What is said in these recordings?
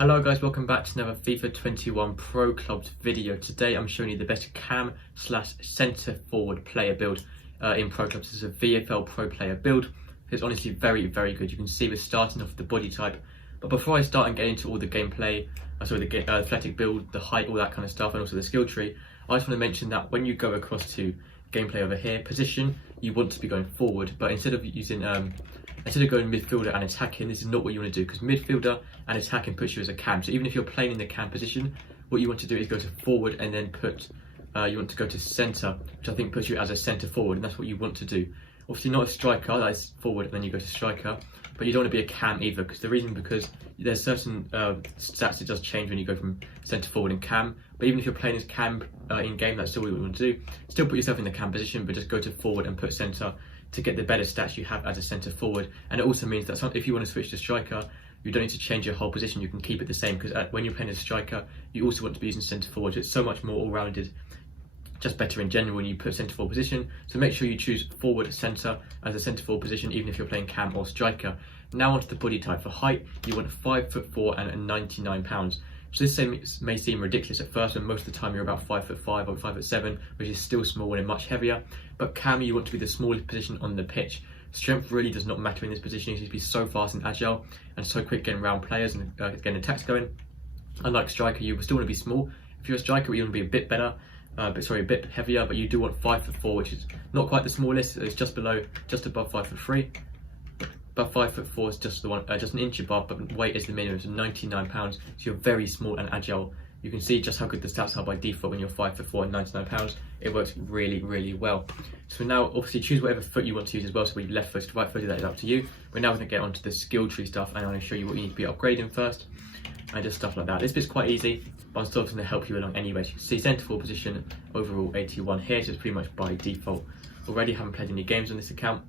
Hello guys, welcome back to another FIFA 21 Pro Clubs video. Today I'm showing you the best cam slash centre forward player build in Pro Clubs. This is a VFL Pro player build. It's honestly very good. You can see we're starting off with the body type. But before I start and get into all the gameplay, the athletic build, the height, all that kind of stuff, and also the skill tree, I just want to mention that when you go across to gameplay over here, position, you want to be going forward, but instead of going midfielder and attacking, this is not what you want to do, because midfielder and attacking puts you as a cam. So even if you're playing in the cam position, what you want to do is go to forward and then you want to go to centre, which I think puts you as a centre forward, and that's what you want to do. Obviously not a striker, that is forward and then you go to striker, but you don't want to be a cam either, because there's certain stats it does change when you go from centre forward and cam. But even if you're playing as cam in game, that's still what you want to do. Still put yourself in the cam position, but just go to forward and put centre to get the better stats you have as a centre forward. And it also means that if you want to switch to striker, you don't need to change your whole position, you can keep it the same, because when you're playing as a striker, you also want to be using centre forward. So it's so much more all-rounded, just better in general when you put centre forward position. So make sure you choose forward centre as a centre forward position, even if you're playing cam or striker. Now onto the body type. For height, you want 5'4" and 99 pounds. So this may seem ridiculous at first, and most of the time you're about 5'5" or 5'7", which is still small and much heavier. But cam, you want to be the smallest position on the pitch. Strength really does not matter in this position. You need to be so fast and agile and so quick getting around players and getting attacks going. Unlike striker, you still want to be small. If you're a striker, you want to be a bit better, a bit heavier, but you do want 5'4", which is not quite the smallest. It's just above 5'3". But 5'4" is just an inch above, but weight is the minimum, so 99 pounds. So you're very small and agile. You can see just how good the stats are by default when you're 5'4" and 99 pounds. It works really well. So now, obviously, choose whatever foot you want to use as well. So we left footed, right footed, that is up to you. We're now going to get onto the skill tree stuff, and I'm going to show you what you need to be upgrading first, and just stuff like that. This bit's quite easy, but I'm still going to help you along anyway. So you can see centre forward position overall 81 here, so it's pretty much by default. Already haven't played any games on this account.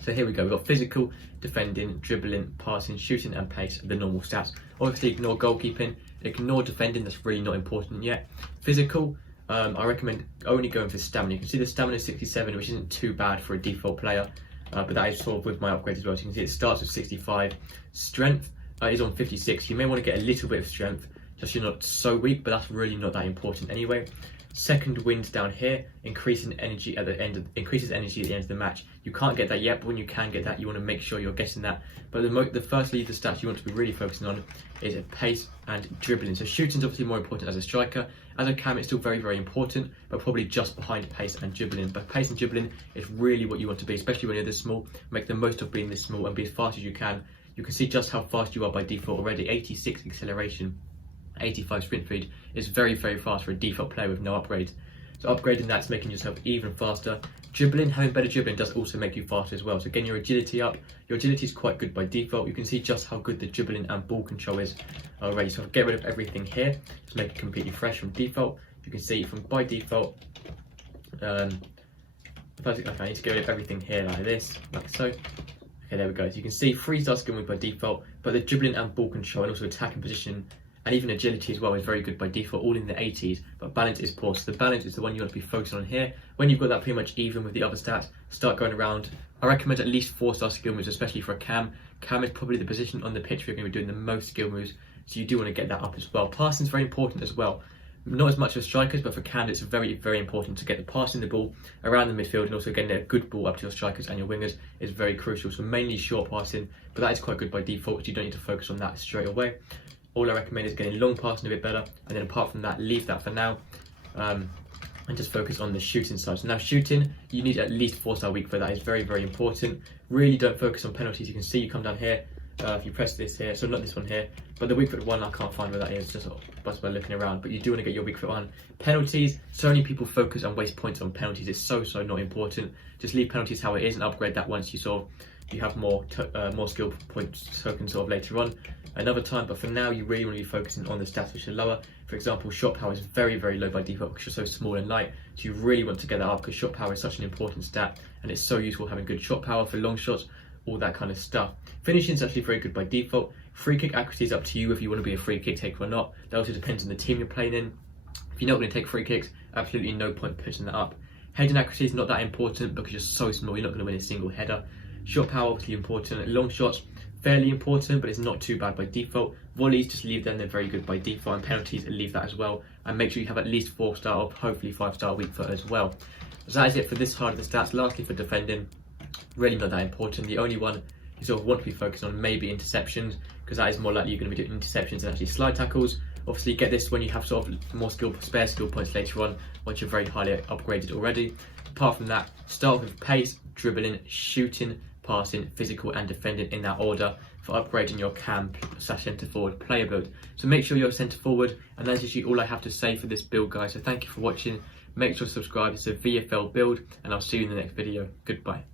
So here we go, we've got physical, defending, dribbling, passing, shooting and pace, the normal stats. Obviously ignore goalkeeping, ignore defending, that's really not important yet. Physical, I recommend only going for stamina. You can see the stamina is 67, which isn't too bad for a default player, but that is sort of with my upgrades as well. So you can see it starts with 65. Strength is on 56. You may want to get a little bit of strength, just so you're not so weak, but that's really not that important anyway. Second wind down here, increases energy at the end of the match. You can't get that yet, but when you can get that, you want to make sure you're getting that. But the first lead, the stats you want to be really focusing on is pace and dribbling. So shooting is obviously more important as a striker. As a cam, it's still very important, but probably just behind pace and dribbling. But pace and dribbling is really what you want to be, especially when you're this small. Make the most of being this small and be as fast as you can. You can see just how fast you are by default already. 86 acceleration. 85 sprint speed is very fast for a default player with no upgrades. So upgrading that's making yourself even faster. Dribbling, having better dribbling does also make you faster as well. So getting your agility up. Your agility is quite good by default. You can see just how good the dribbling and ball control is already. So get rid of everything here to make it completely fresh from default. You can see from by default, I need to get rid of everything here like this, like so. Okay, there we go. So you can see 3-star skill move by default, but the dribbling and ball control and also attacking position and even agility as well is very good by default, all in the 80s, but balance is poor. So the balance is the one you want to be focusing on here. When you've got that pretty much even with the other stats, start going around. I recommend at least 4-star skill moves, especially for a cam. Cam is probably the position on the pitch where you're going to be doing the most skill moves, so you do want to get that up as well. Passing is very important as well. Not as much for strikers, but for cams it's very important to get the passing the ball around the midfield, and also getting a good ball up to your strikers and your wingers is very crucial. So mainly short passing, but that is quite good by default, so you don't need to focus on that straight away. All I recommend is getting long passing a bit better, and then apart from that, leave that for now, and just focus on the shooting side. So now shooting, you need at least 4-star weak for that. Is very important. Really don't focus on penalties. You can see you come down here, if you press this here, so not this one here, but the weak foot one I can't find where that is, just by looking around, but you do want to get your weak foot on. Penalties, so many people focus and waste points on penalties. It's so not important. Just leave penalties how it is and upgrade that once you have more skill points tokens later on another time. But for now, you really want to be focusing on the stats which are lower. For example, shot power is very low by default because you're so small and light, so you really want to get that up because shot power is such an important stat, and it's so useful having good shot power for long shots, all that kind of stuff. Finishing is actually very good by default. Free kick accuracy is up to you if you want to be a free kick taker or not. That also depends on the team you're playing in. If you're not going to take free kicks, absolutely no point pushing that up. Heading accuracy is not that important because you're so small, you're not going to win a single header. Shot power obviously important. Long shots, fairly important, but it's not too bad by default. Volleys, just leave them, they're very good by default, and penalties, leave that as well. And make sure you have at least 4-star or hopefully 5-star weak foot as well. So that is it for this side of the stats. Lastly, for defending, really not that important. The only one you sort of want to be focused on maybe interceptions, because that is more likely you're going to be doing interceptions than actually slide tackles. Obviously, get this when you have sort of more spare skill points later on, once you're very highly upgraded already. Apart from that, start with pace, dribbling, shooting, passing, physical and defending in that order for upgrading your cam/centre forward player build. So make sure you're centre forward, and that's usually all I have to say for this build, guys. So thank you for watching. Make sure to subscribe. It's a VFL build, and I'll see you in the next video. Goodbye.